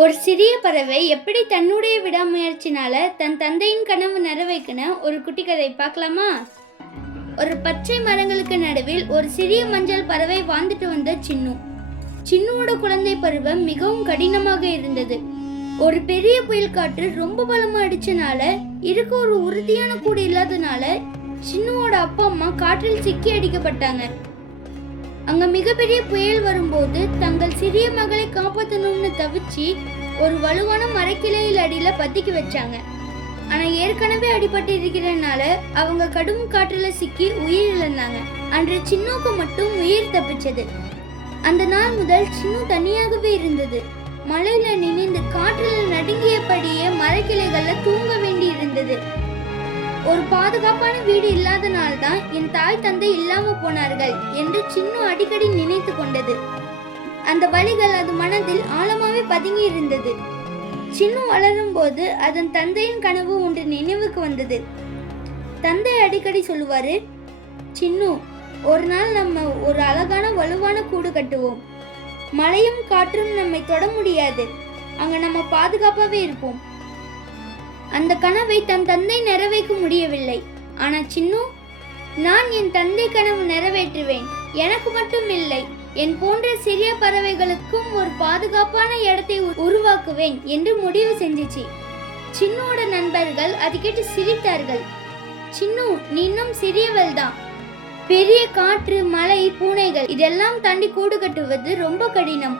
ஒரு சிறிய பறவை எப்படி தன்னுடைய விடாமுயற்சினால தன் தந்தையின் கனவு நிறைவேற்றின ஒரு குட்டி கதை பார்க்கலாமா? ஒரு பச்சை மரங்களுக்கு நடுவில் ஒரு சிறிய மஞ்சள் பறவை வாழ்ந்துட்டு வந்த சின்னுவோட குழந்தை பருவம் மிகவும் கடினமாக இருந்தது. ஒரு பெரிய புயல் காற்று ரொம்ப பலமா அடிச்சனால இருக்க ஒரு உறுதியான கூடு இல்லாதனால சின்னுவோட அப்பா அம்மா காற்றில் சிக்கி அடிக்கப்பட்டாங்க. அங்க மிகப்பெரிய புயல் வரும்போது தங்கள் சிறிய மகளை காப்பாற்றணும்னு தவிச்சு ஒரு வலுவான மரக்கிளையில் அடியில பத்திக்கு வச்சாங்க. ஆனா ஏற்கனவே அடிபட்டு இருக்கிறதுனால அவங்க கடும் காற்றுல சிக்கி உயிர் இழந்தாங்க. அன்று சின்னுக்கு மட்டும் உயிர் தப்பிச்சது. அந்த நாள் முதல் சின்னு தனியாகவே இருந்தது. மழையில நினைந்து காற்றுல நடுங்கியபடியே மரக்கிளைகள்ல தூங்க வேண்டி இருந்தது. ஒரு பாதுகாப்பான வீடு இல்லாதனால்தான் என் தாய் தந்தை இல்லாம போனார்கள் என்று சின்னு அடிக்கடி நினைத்து கொண்டது. அந்த வழிகள் அது மனதில் ஆழமாவே பதுங்கி இருந்தது. சின்னு வளரும் போது அதன் தந்தையின் கனவு ஒன்று நினைவுக்கு வந்தது. தந்தை அடிக்கடி சொல்லுவாரு, சின்னு, ஒரு நாள் நம்ம ஒரு அழகான வலுவான கூடு கட்டுவோம். மழையும் காற்றும் நம்மை தொட முடியாது. அங்க நம்ம பாதுகாப்பாவே இருப்போம். அந்த கனவை தன் தந்தை நிறைவேற்ற முடியவில்லை. ஆனா சின்னு, நான் என் தந்தை கனவு நிறைவேற்றுவேன். எனக்கு மட்டும் இல்லை, என் போன்ற சிறிய பறவைகளுக்கும் ஒரு பாதுகாப்பான இடத்தை உருவாக்குவேன் என்று முடிவு செஞ்சிச்சு. சின்னோட நண்பர்கள் அது கேட்டு சிரித்தார்கள். சின்னு, நீ இன்னும் சிறியவள் தான். பெரிய காற்று, மழை, பூனைகள் இதெல்லாம் தாண்டி கூடு கட்டுவது ரொம்ப கடினம்.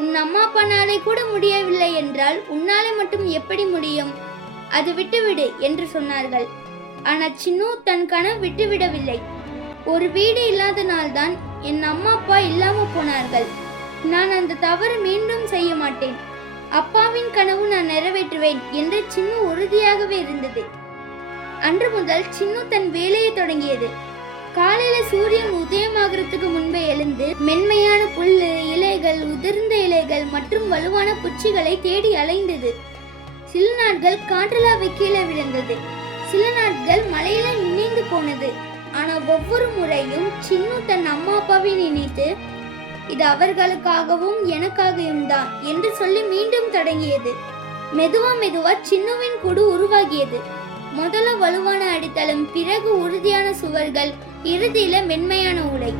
உன் அம்மா அப்பானாலே கூட முடியவில்லை என்றால் உன்னாலே மட்டும் எப்படி முடியும்? அது விட்டுவிடு என்று சொன்னார்கள். ஆனா சின்னு தன் கனவு விட்டுவிடவில்லை. ஒரு வீடு இல்லாத நாள்தான் என் அம்மா அப்பா இல்லாம போனார்கள். நான் அந்த தவறு மீண்டும் செய்ய மாட்டேன். அப்பாவின் கனவு நான் நிறைவேற்றுவேன் என்று சின்னு உறுதியாகவே இருந்தது. அன்று முதல் சின்னு தன் வேலையை தொடங்கியது. காலையில சூரியன் உதயமாகறதுக்கு முன்பே எழுந்து மென்மையான புல்லு, இலைகள், உதிர்ந்த இலைகள் மற்றும் வலுவான குச்சிகளை தேடி அலைந்தது. சில நாட்கள் காற்றலாவை கீழே விழுந்தது. சில நாட்கள் மழையில நினைந்து போனது. ஆனா ஒவ்வொரு முறையும் சின்னு தன் அம்மா அப்பாவை நினைத்து, இது அவர்களுக்காகவும் எனக்காகவும் தான் என்று சொல்லி மீண்டும் தொடங்கியது. மெதுவா சின்னுவின் கூடு உருவாகியது. முதல்ல வலுவான அடித்தளம், பிறகு உறுதியான சுவர்கள், இறுதியில மென்மையான உலை.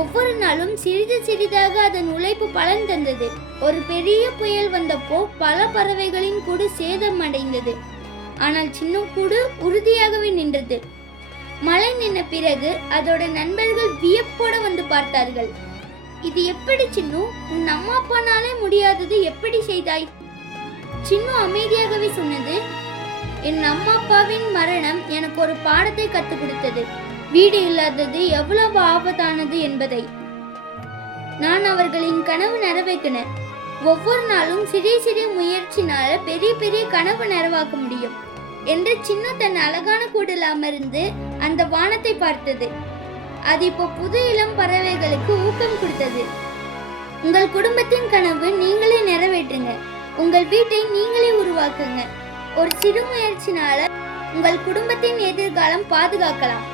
ஒவ்வொரு நாளும் சிறிது சிறிதாக அதன் உழைப்பு பலன் தந்தது. ஒரு பெரிய புயல் வந்தப்போ பல பறவைகளின் கூடு சேதம் அடைந்தது. ஆனால் சின்ன கூடு உறுதியாகவே நின்றது. மழை நின்ன பிறகு அதோட நண்பர்கள் வியப்போட வந்து பார்த்தார்கள். இது எப்படி சின்னு? உன் அம்மா அப்பானாலே முடியாதது எப்படி செய்தாய்? சின்னு அமைதியாகவே சொன்னது, என் அம்மா அப்பாவின் மரணம் எனக்கு ஒரு பாடத்தை கற்றுக் கொடுத்தது. வீடு இல்லாதது எவ்வளவு ஆபத்தானது என்பதை. நான் அவர்களின் கனவு நிறைவேற்றினேன். ஒவ்வொரு நாளும் சிறிய சிறிய முயற்சினால பெரிய பெரிய கனவு நிறைவாக்க முடியும் என்று சின்ன தன் அழகான கூடில் அமர்ந்து அந்த வானத்தை பார்த்தது. அது இப்போ புது இளம் பறவைகளுக்கு ஊக்கம் கொடுத்தது. உங்கள் குடும்பத்தின் கனவு நீங்களே நிறைவேற்றுங்க. உங்கள் வீட்டை நீங்களே உருவாக்குங்க. ஒரு சிறு முயற்சினால உங்கள் குடும்பத்தின் எதிர்காலம் பாதுகாக்கலாம்.